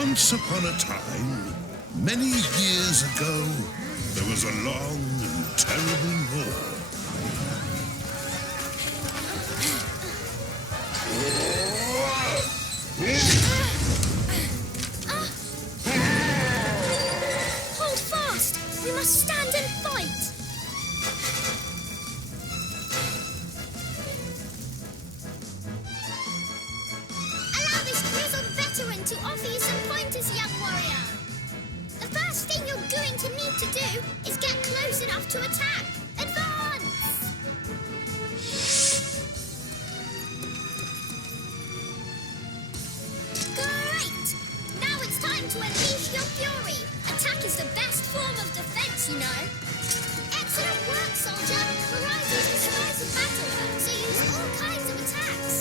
Once upon a time, many years ago, there was a long and terrible war. Hold fast! We must stand and fight! Allow this grizzled veteran to offer you some pointers, young warrior. The first thing you're going to need to do is get close enough to attack. Advance! Great! Now it's time to unleash your fury. Attack is the best form of defense, you know. Excellent work, soldier. Variety is the spice of battle, so use all kinds of attacks.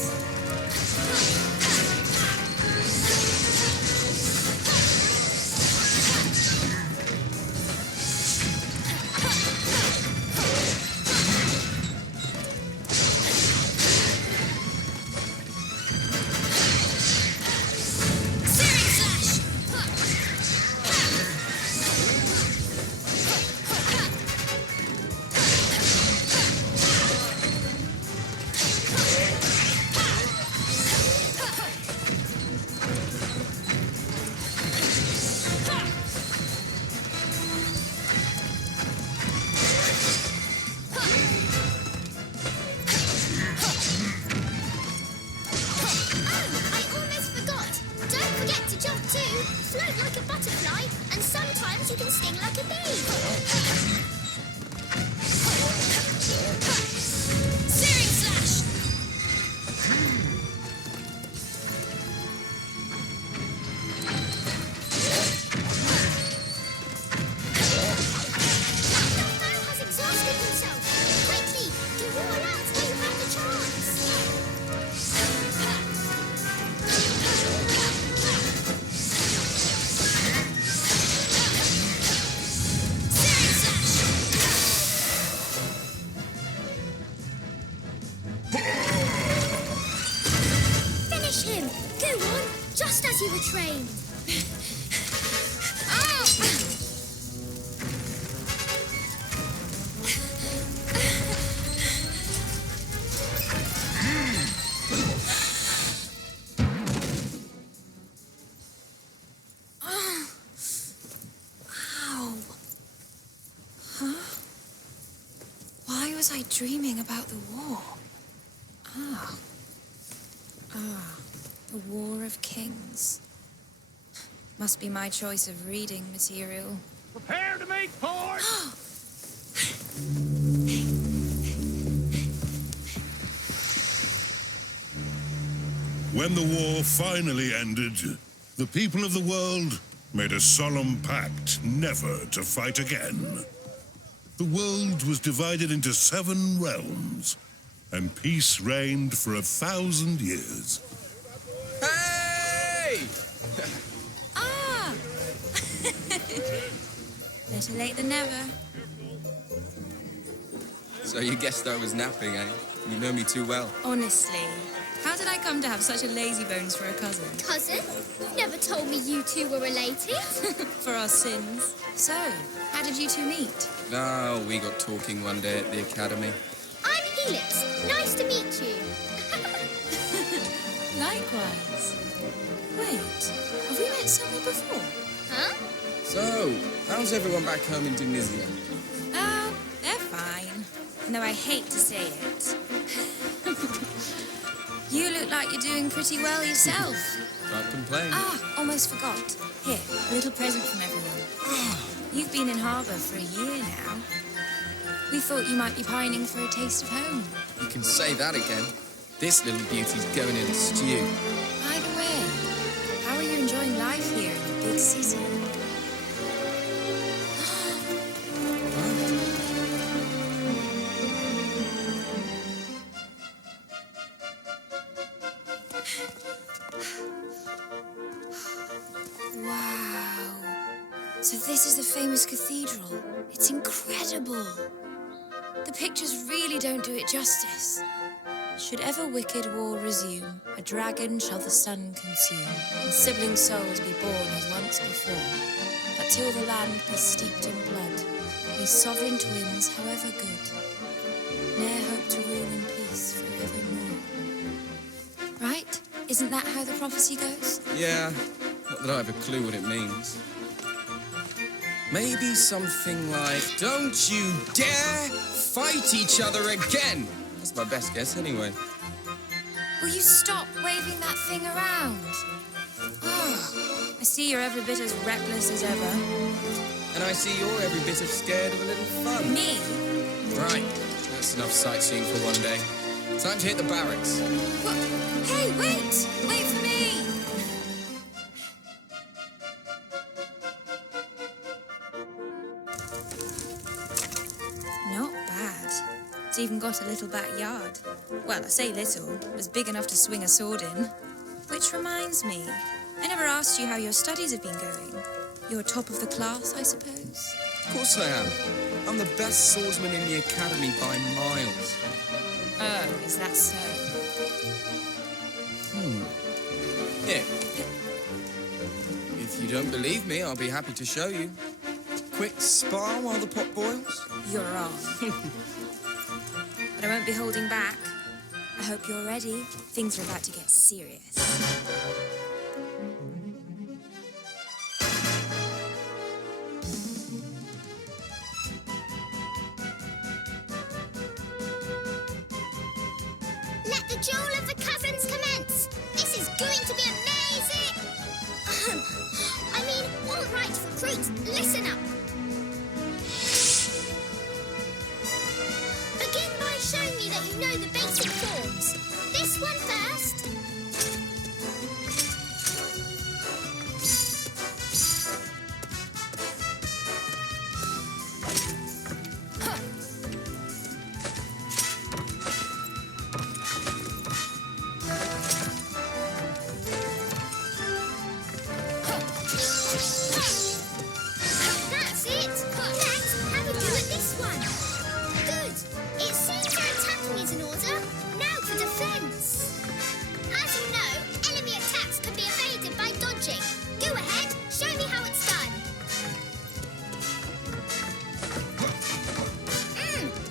Float like a butterfly, and sometimes you can sting like a bee. Searing slash! Your foe has exhausted himself. Quickly, do all out while you have the chance. Finish him! Go on, just as you were trained. Why was I dreaming about the war? The War of Kings. Must be my choice of reading material. Prepare to make port! When the war finally ended, the people of the world made a solemn pact never to fight again. The world was divided into 7 realms, and peace reigned for 1,000 years. Hey! Better late than never. So you guessed I was napping, eh? You know me too well. Honestly, how did I come to have such a lazy bones for a cousin? Cousin? You never told me you two were related. For our sins. So, how did you two meet? Oh, we got talking one day at the academy. I'm Helix. Nice to meet you. Likewise. Wait, have we met somewhere before? Huh? So, how's everyone back home in Tunisia? Oh, they're fine. Though I hate to say it. You look like you're doing pretty well yourself. Can't complain. Almost forgot. Here, a little present from everyone. You've been in harbour for a year now. We thought you might be pining for a taste of home. You can say that again. This little beauty's going in a stew. By the way, how are you enjoying life here in the big city? Wow. So this is the famous cathedral. It's incredible. The pictures really don't do it justice. Should ever wicked war resume, a dragon shall the sun consume, and sibling souls be born as once before. But till the land be steeped in blood, these sovereign twins, however good, ne'er hope to rule in peace forevermore. Right? Isn't that how the prophecy goes? Yeah, not that I have a clue what it means. Maybe something like, don't you dare fight each other again! That's my best guess anyway. Will you stop waving that thing around? Oh, I see you're every bit as reckless as ever. And I see you're every bit as scared of a little fun. Me? Right, that's enough sightseeing for one day. Time to hit the barracks. What? Hey, wait! Wait for me! Not bad. It's even got a little backyard. Well, I say little, it was big enough to swing a sword in. Which reminds me, I never asked you how your studies have been going. You're top of the class, I suppose? Of course I am. I'm the best swordsman in the academy by miles. Oh, is that so? Here. If you don't believe me, I'll be happy to show you. Quick spar while the pot boils? You're wrong. But I won't be holding back. I hope you're ready. Things are about to get serious. Let the duel of the cousins commence. This is going to be amazing. I mean, all right, recruits, listen up. Begin by showing me that you know the basic forms. This one first. That's it. Next, have a go at this one. Good. It seems our attacking is in order. Now for defense. As you know, enemy attacks can be evaded by dodging. Go ahead, show me how it's done.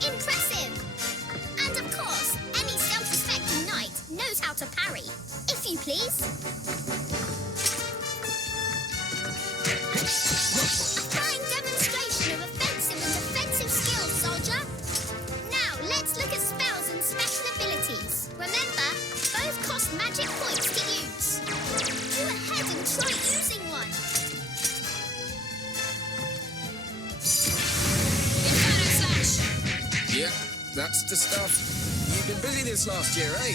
Impressive. And of course, any self-respecting knight knows how to parry. If you please. A fine demonstration of offensive and defensive skills, soldier. Now, let's look at spells and special abilities. Remember, both cost magic points to use. Go ahead and try using one. Yeah, that's the stuff. You've been busy this last year, eh?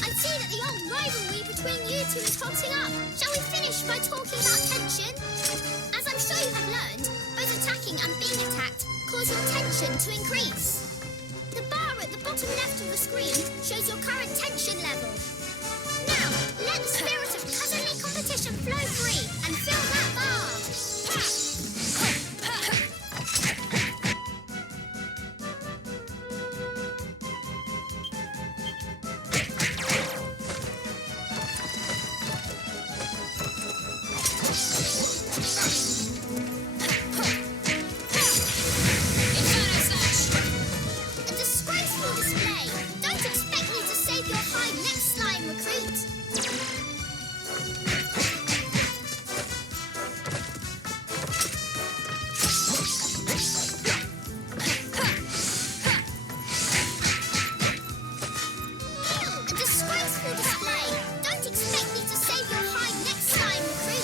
I see that the old rivalry between you two is hotting up. Shall we finish by talking about tension? As I'm sure you have learned, both attacking and being attacked cause your tension to increase. The bar at the bottom left of the screen shows your current tension level. Now, let the spirit of cousinly competition flow free and fill that bar. A disgraceful display. Don't expect me to save your hide next slime, recruit. A disgraceful display. Don't expect me to save your hide next slime, recruit.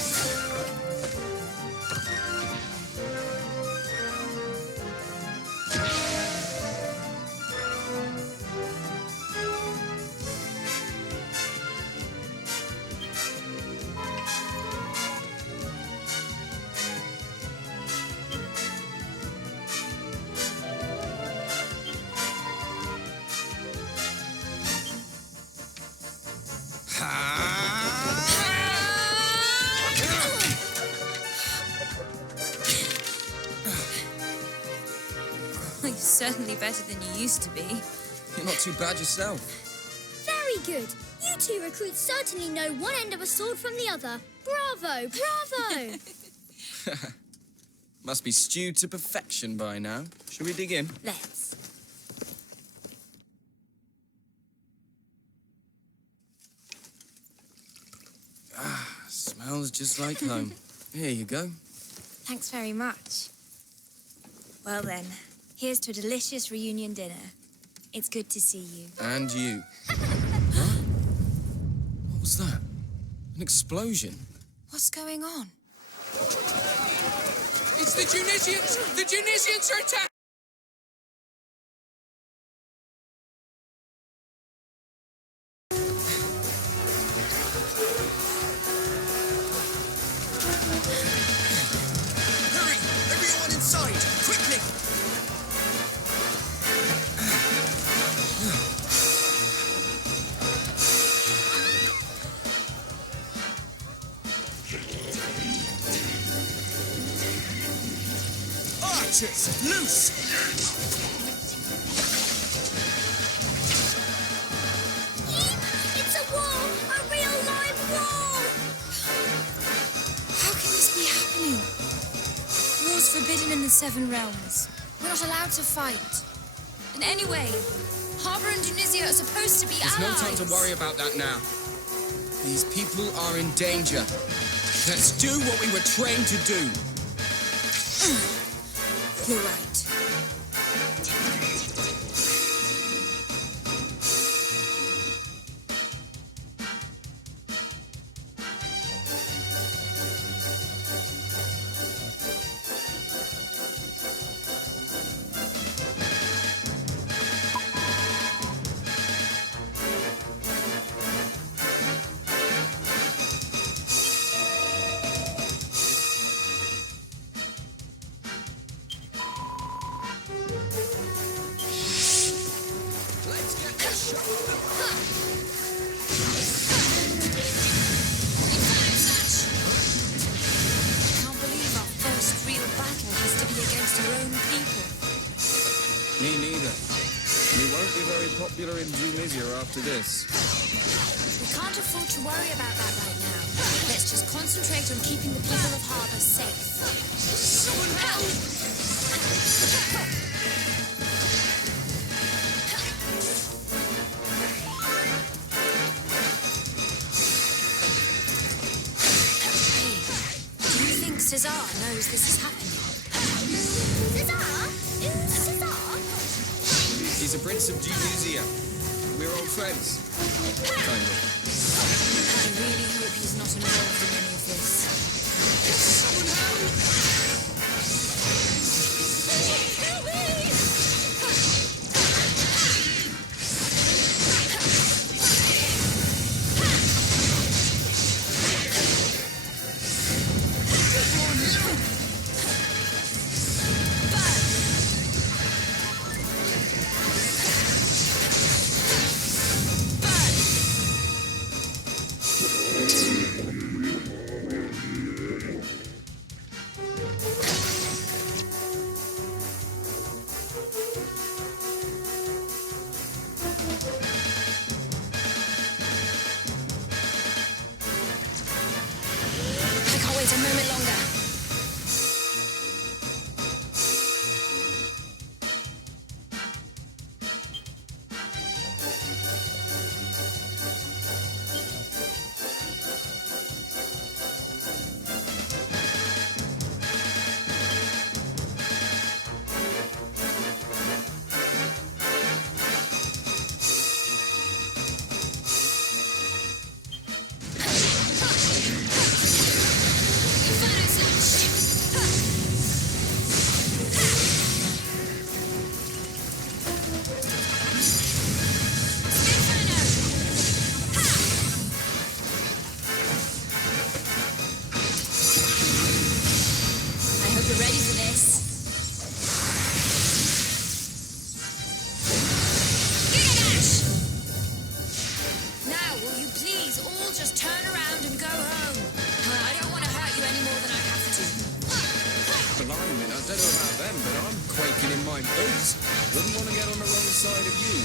Well, you're certainly better than you used to be. You're not too bad yourself. Very good. You two recruits certainly know one end of a sword from the other. Bravo, bravo! Must be stewed to perfection by now. Shall we dig in? Let's. Smells just like home. Here you go. Thanks very much. Well then, here's to a delicious reunion dinner. It's good to see you. And you. Huh? What was that? An explosion? What's going on? It's the Tunisians! The Tunisians are attacking! Hurry! Everyone inside! Quickly! Archers, loose! It's a wall! A real live wall! How can this be happening? War's forbidden in the Seven Realms. We're not allowed to fight. And anyway, Harbour and Tunisia are supposed to be There's allies. no time to worry about that now. These people are in danger. Let's do what we were trained to do. You're right. Let's get this show. I can't believe our first real battle has to be against our own people. Me neither. We won't be very popular in Tunisia after this. We can't afford to worry about that right now. Let's just concentrate on keeping the people of Harbour safe. Someone help! Hey, do you think Cesar knows this is happening? Cesar? Who's Cesar? He's a prince of Tunisia. We're old friends. Kind of. I really hope he's not involved in any of this. Someone help! I can't wait a moment longer. I hope you're ready for this. Now, will you please all just turn around and go home? I don't want to hurt you any more than I have to. Blimey, I don't know about that. them, but I'm quaking in my boots. Wouldn't want to get on the wrong side of you.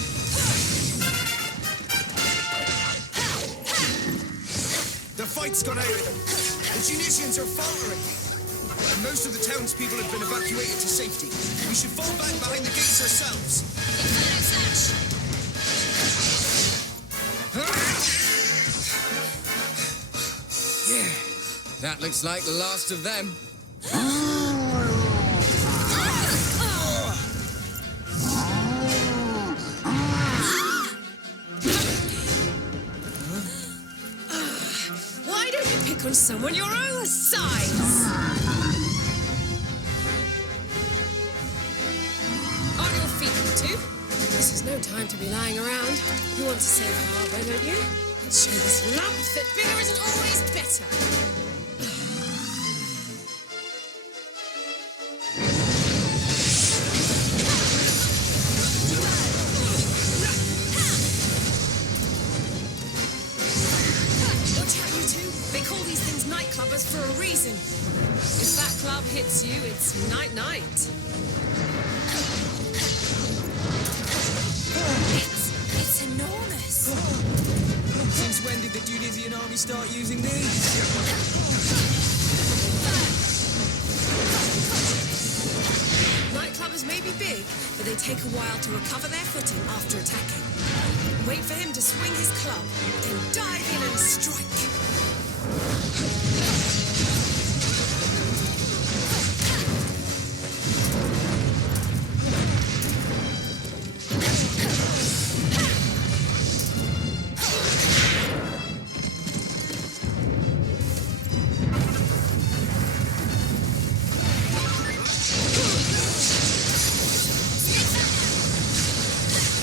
The fight's gone out. The Tunisians are faltering. And most of the townspeople have been evacuated to safety. We should fall back behind the gates ourselves. Yeah, that looks like the last of them. Why don't you pick on someone your own size? On your feet, you two. This is no time to be lying around. You want to save Harbour, don't you? Let's show this lump that bigger isn't always better. Watch out, you two. They call these things nightclubbers for a reason. If that club hits you, it's night-night. It's enormous. Since when did the Tunisian army start using these? Nightclubbers may be big, but they take a while to recover their footing after attacking. Wait for him to swing his club, then dive in and strike.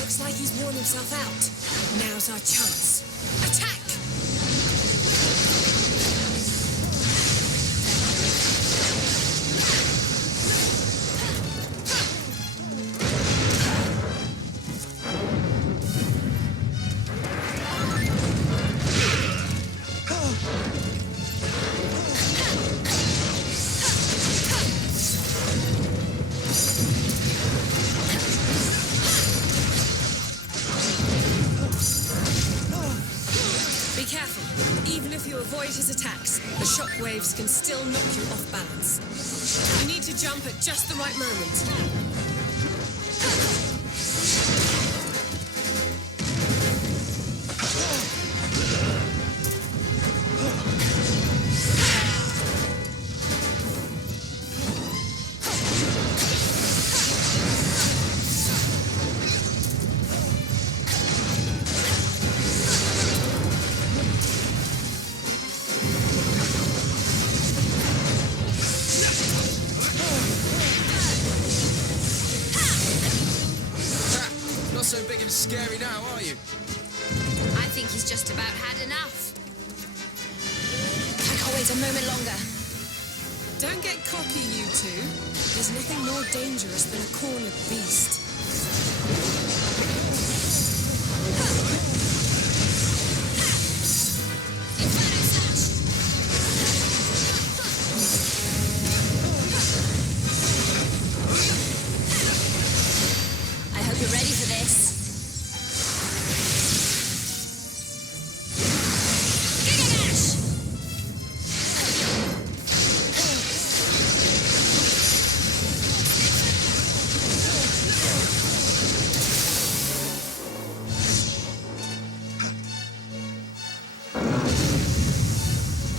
Looks like he's worn himself out. Now's our chance. Attack! Be careful. Even if you avoid his attacks, the shock waves can still knock you off balance. You need to jump at just the right moment. Not so big and scary now, are you? I think he's just about had enough. I can't wait a moment longer. Don't get cocky, you two. There's nothing more dangerous than a cornered beast. I hope you're ready for this.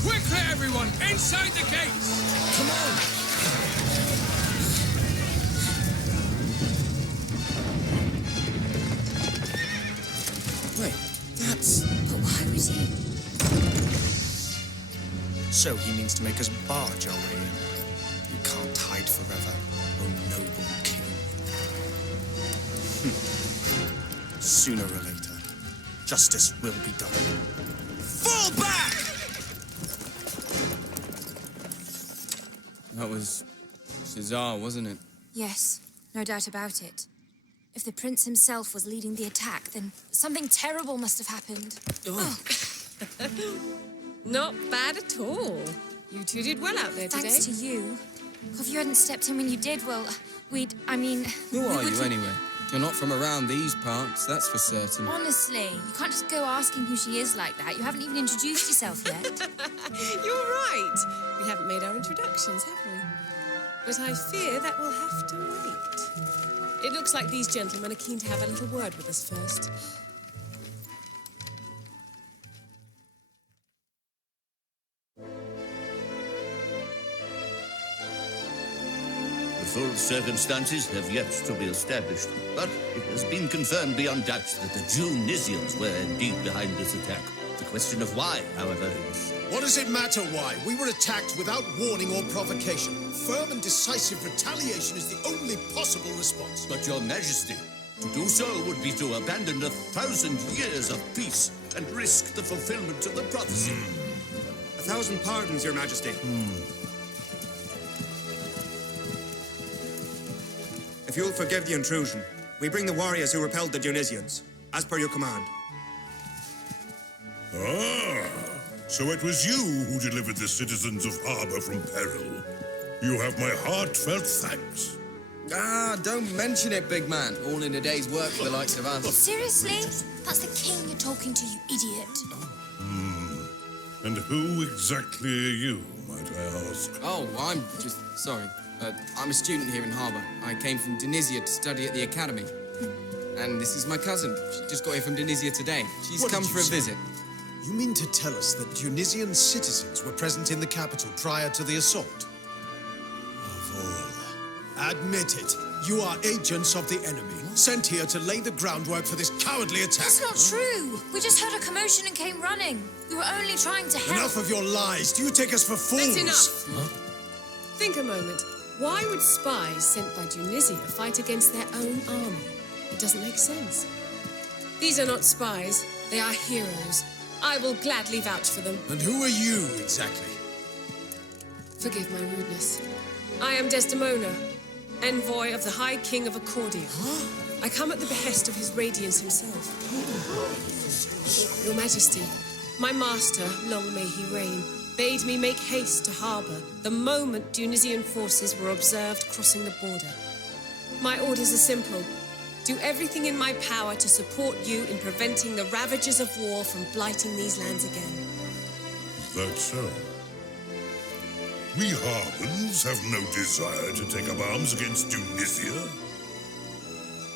Quickly, everyone! Inside the gates! Come on! Wait, that's... But why would he? So he means to make us barge our way in. We can't hide forever, O noble king. Sooner or later, justice will be done. Fall back! That was Cesar, wasn't it? Yes, no doubt about it. If the prince himself was leading the attack, then something terrible must have happened. Not bad at all. You two did well out there today. Thanks to you. If you hadn't stepped in when you did, well, I mean... Who are you, to- anyway? You're not from around these parts, that's for certain. Honestly, you can't just go asking who she is like that. You haven't even introduced yourself yet. You're right. We haven't made our introductions, have we? But I fear that will have to wait. It looks like these gentlemen are keen to have a little word with us first. The full circumstances have yet to be established, but it has been confirmed beyond doubt that the Junisians were indeed behind this attack. The question of why, however, is... What does it matter why? We were attacked without warning or provocation. Firm and decisive retaliation is the only possible response. But Your Majesty, to do so would be to abandon 1,000 years of peace and risk the fulfillment of the prophecy. 1,000 pardons, Your Majesty. If you'll forgive the intrusion, we bring the warriors who repelled the Dionysians, as per your command. Ah, so it was you who delivered the citizens of Harbor from peril. You have my heartfelt thanks. Ah, don't mention it, big man. All in a day's work for the likes of us. Seriously? That's the king you're talking to, you idiot. And who exactly are you, might I ask? Oh, I'm just... sorry. I'm a student here in Harbor. I came from Tunisia to study at the academy. And this is my cousin. She just got here from Tunisia today. She's What come did for you a say? visit. You mean to tell us that Tunisian citizens were present in the capital prior to the assault? Of all. Admit it. You are agents of the enemy, sent here to lay the groundwork for this cowardly attack. That's not true. We just heard a commotion and came running. We were only trying to help. Enough of your lies. Do you take us for fools? That's enough. Think a moment. Why would spies sent by Tunisia fight against their own army? It doesn't make sense. These are not spies. They are heroes. I will gladly vouch for them. And who are you, exactly? Forgive my rudeness. I am Desdemona, envoy of the High King of Accordia. I come at the behest of his radiance himself. Your Majesty, my master, long may he reign, bade me make haste to Harbor the moment Tunisian forces were observed crossing the border. My orders are simple. Do everything in my power to support you in preventing the ravages of war from blighting these lands again. Is that so? We Harbans have no desire to take up arms against Tunisia.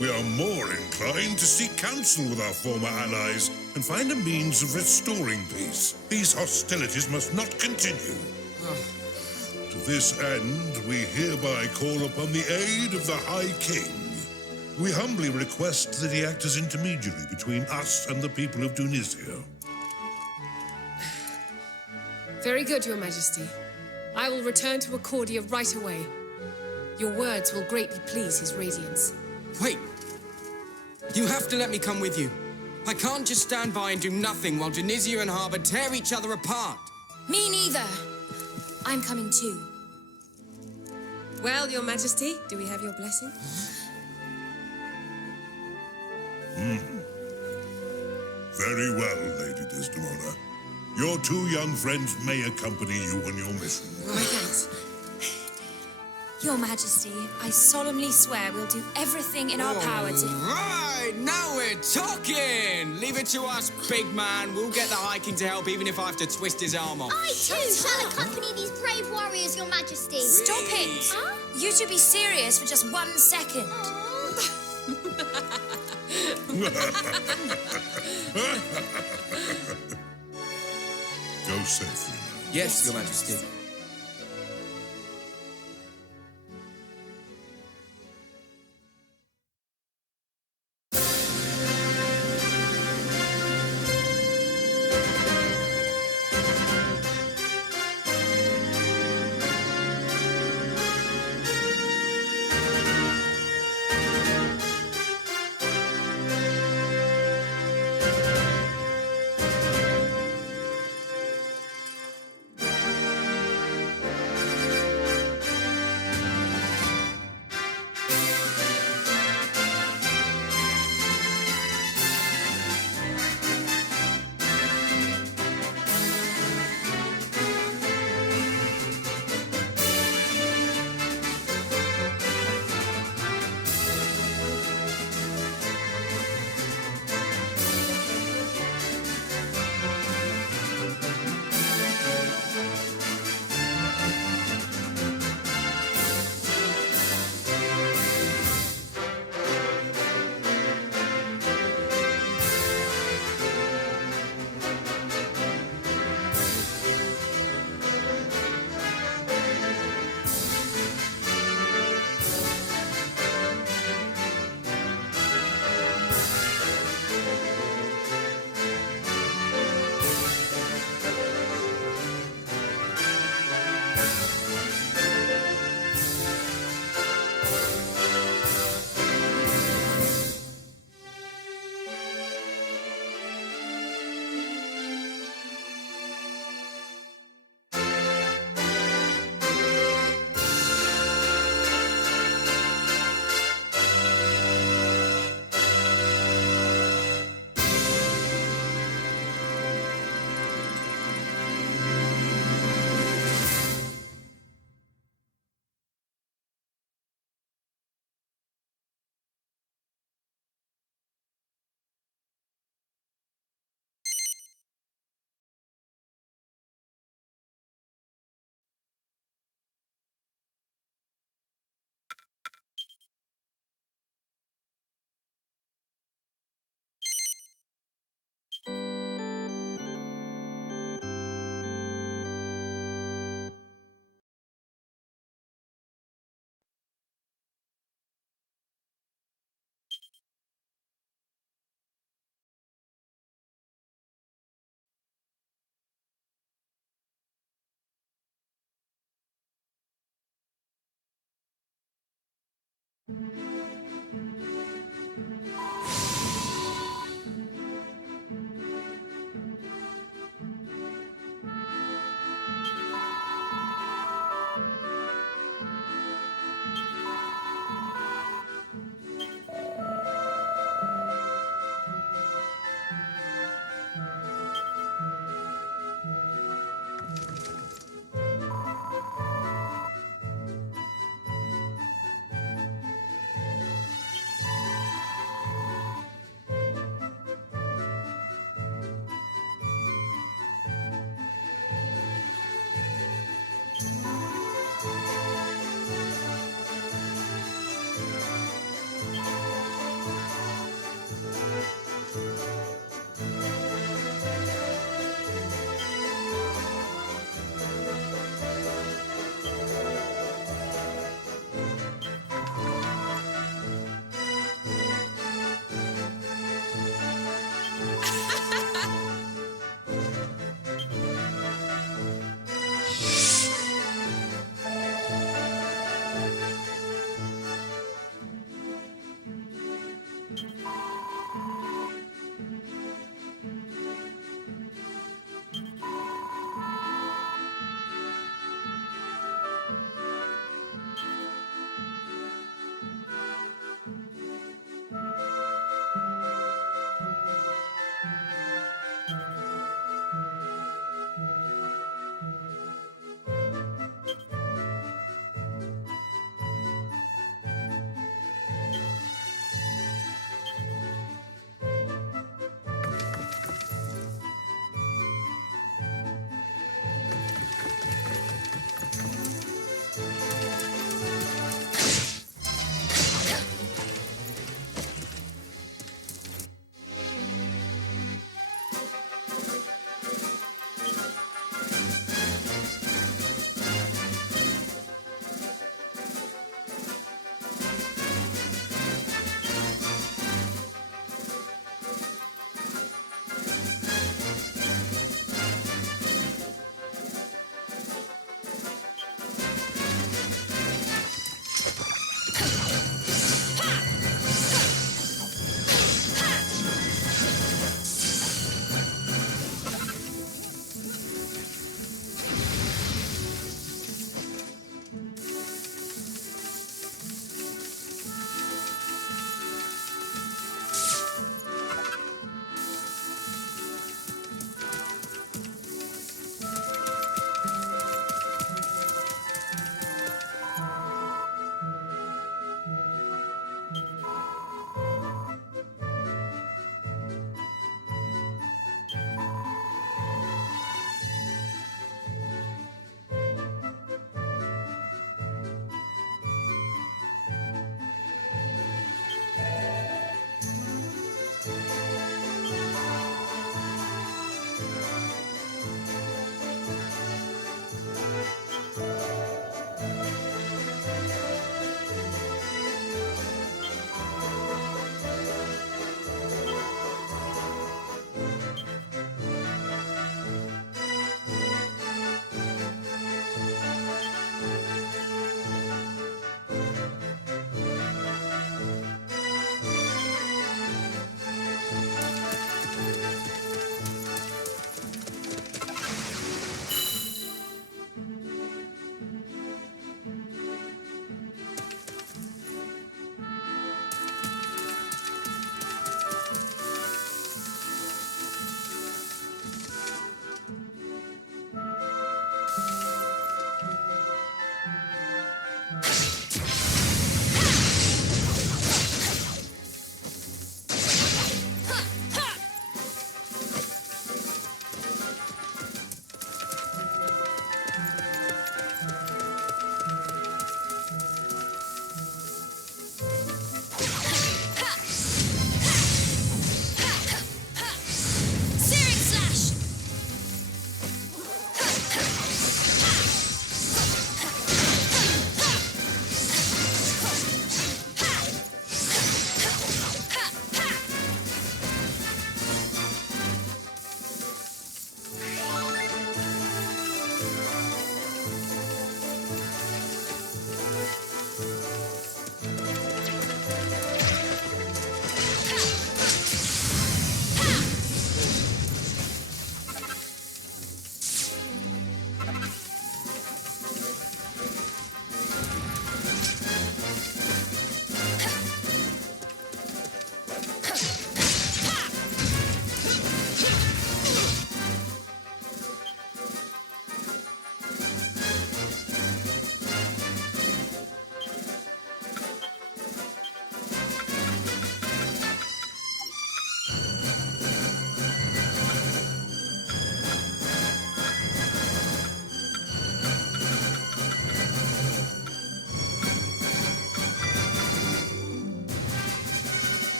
We are more inclined to seek counsel with our former allies and find a means of restoring peace. These hostilities must not continue. To this end, we hereby call upon the aid of the High King. We humbly request that he act as intermediary between us and the people of Tunisia. Very good, Your Majesty. I will return to Accordia right away. Your words will greatly please his radiance. Wait! You have to let me come with you. I can't just stand by and do nothing while Tunisia and Harbor tear each other apart. Me neither. I'm coming too. Well, Your Majesty, do we have your blessing? Very well, Lady Desdemona. Your two young friends may accompany you on your mission. Thanks. Your Majesty, I solemnly swear we'll do everything in our power to... Right, now we're talking! Leave it to us, big man. We'll get the High King to help, even if I have to twist his arm off. I too shall accompany these brave warriors, Your Majesty. Stop it! Huh? You two be serious for just 1 second. Go safely. Yes, Your Majesty.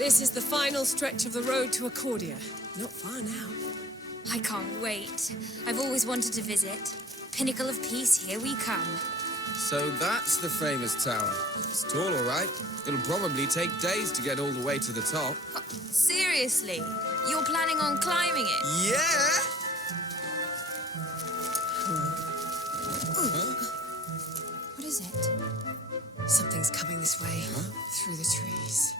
This is the final stretch of the road to Accordia. Not far now. I can't wait. I've always wanted to visit. Pinnacle of Peace, here we come. So that's the famous tower. It's tall, all right. It'll probably take days to get all the way to the top. Seriously? You're planning on climbing it? Yeah! What is it? Something's coming this way, through the trees.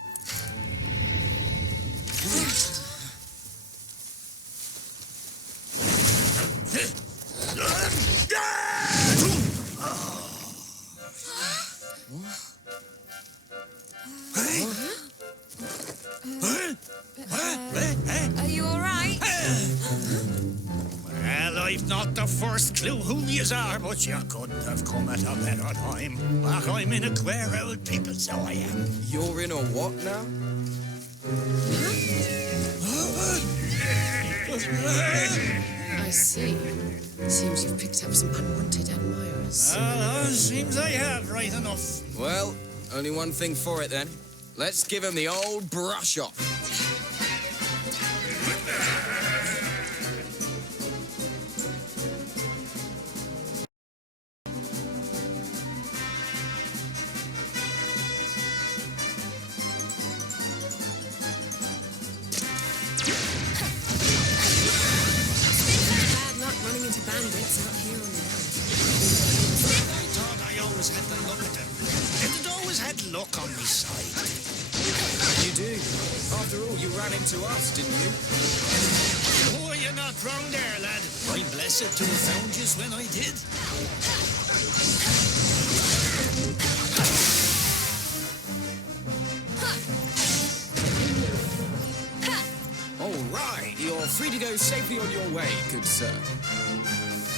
Are you all right? Well, I've not the first clue who yous are, but you couldn't have come at a better time. Back I'm in a queer old people, so I am. You're in a what now? I see. Seems you've picked up some unwanted admirers. Seems I have, right enough. Well, only one thing for it then. Let's give him the old brush off. Bad luck running into bandits out here on the road. I thought I always had the luck at them. And it always had luck on my side. You do. After all, you ran into us, didn't you? Oh, you're not wrong there, lad. I'm blessed to have found yous when I did. All right, you're free to go safely on your way, good sir.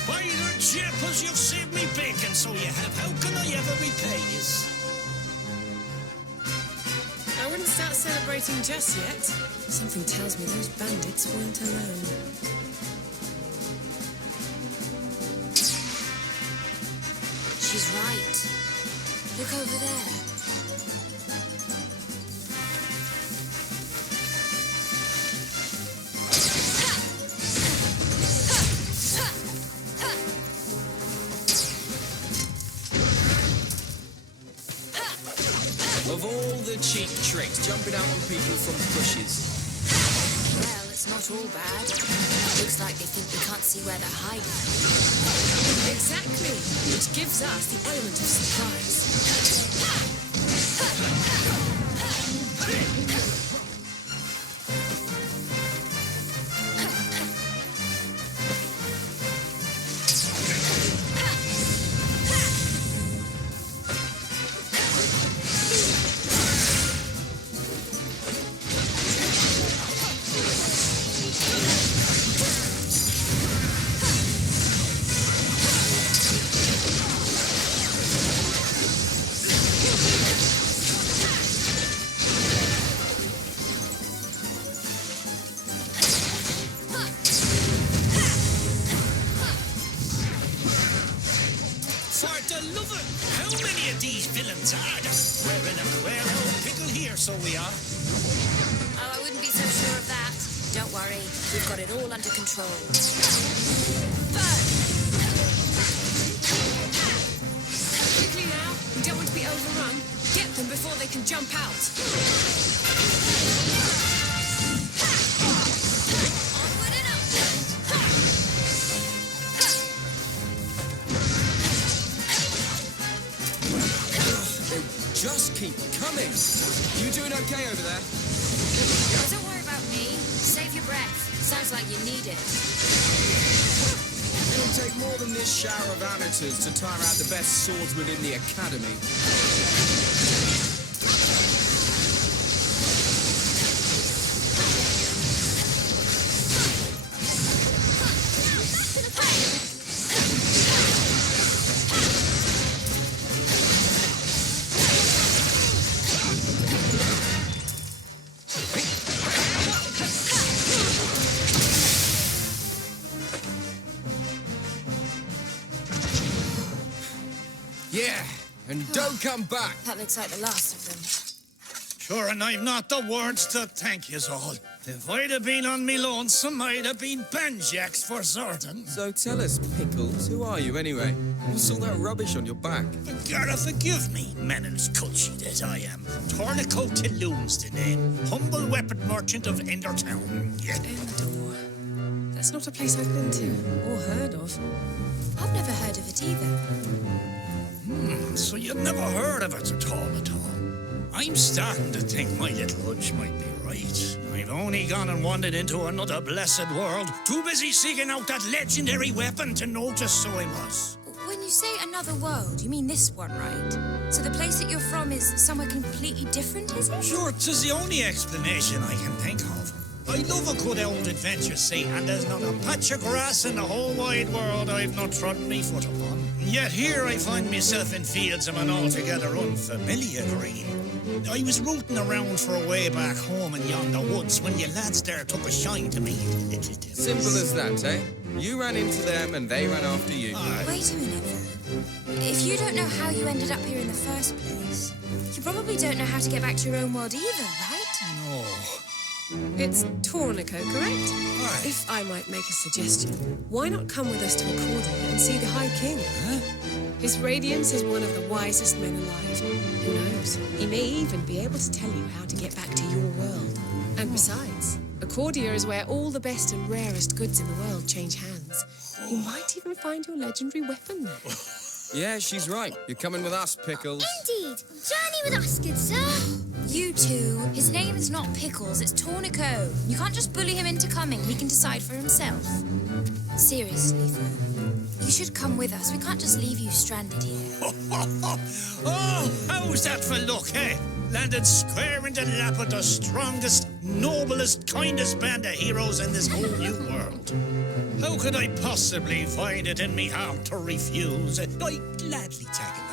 By the jeepers, you've saved me bacon, so you have. How can I ever repay yous? I wouldn't start celebrating just yet. Something tells me those bandits weren't alone. She's right. Look over there. Of all the cheap tricks, jumping out on people from bushes. Well, it's not all bad. Looks like they think we can't see where they're hiding. Exactly. Which gives us the element of surprise. For the love of... How many of these villains are there? We're in a queer old pickle here, so we are. Oh, I wouldn't be so sure of that. Don't worry, we've got it all under control. Quickly now, we don't want to be overrun. Get them before they can jump out. Onward and upward. They just keep coming. You doing okay over there? Oh, don't worry about me. Save your breath. Sounds like you need it. It'll take more than this shower of amateurs to tire out the best swordsman in the academy. Yeah, and don't come back. That looks like the last of them. Sure, and I've not the words to thank yous all. If I'd have been on me lonesome, I'd have been banjaxed for certain. So tell us, Pickles, who are you anyway? What's all that rubbish on your back? Gotta forgive me, Menel's cutchy that I am. Tourniquet to Looms the name. Humble weapon merchant of Endertown. Yeah. Endor. That's not a place I've been to or heard of. I've never heard of it either. So you've never heard of it at all. I'm starting to think my little hunch might be right. I've only gone and wandered into another blessed world, too busy seeking out that legendary weapon to notice, so I was. When you say another world, you mean this one, right? So the place that you're from is somewhere completely different, is it? Sure, 'tis the only explanation I can think of. I love a good old adventure, see, and there's not a patch of grass in the whole wide world I've not trodden me foot upon. Yet here I find myself in fields of an altogether unfamiliar green. I was rooting around for a way back home in yonder woods when you lads there took a shine to me. Simple as that, eh? You ran into them and they ran after you. Wait a minute, though. If you don't know how you ended up here in the first place, you probably don't know how to get back to your own world either, right? No. It's Tourniquet, correct? Aye. If I might make a suggestion, why not come with us to Accordia and see the High King? Huh? His Radiance is one of the wisest men alive. Who knows? He may even be able to tell you how to get back to your world. And besides, Accordia is where all the best and rarest goods in the world change hands. You might even find your legendary weapon there. Yeah, she's right. You're coming with us, Pickles. Indeed. Journey with us, good sir. You two, his name is not Pickles, it's Tourniquet. You can't just bully him into coming. He can decide for himself. Seriously, though, you should come with us. We can't just leave you stranded here. Oh, how's that for luck, eh? Landed square in the lap of the strongest, noblest, kindest band of heroes in this whole new world. How could I possibly find it in me heart to refuse? I'd gladly take it.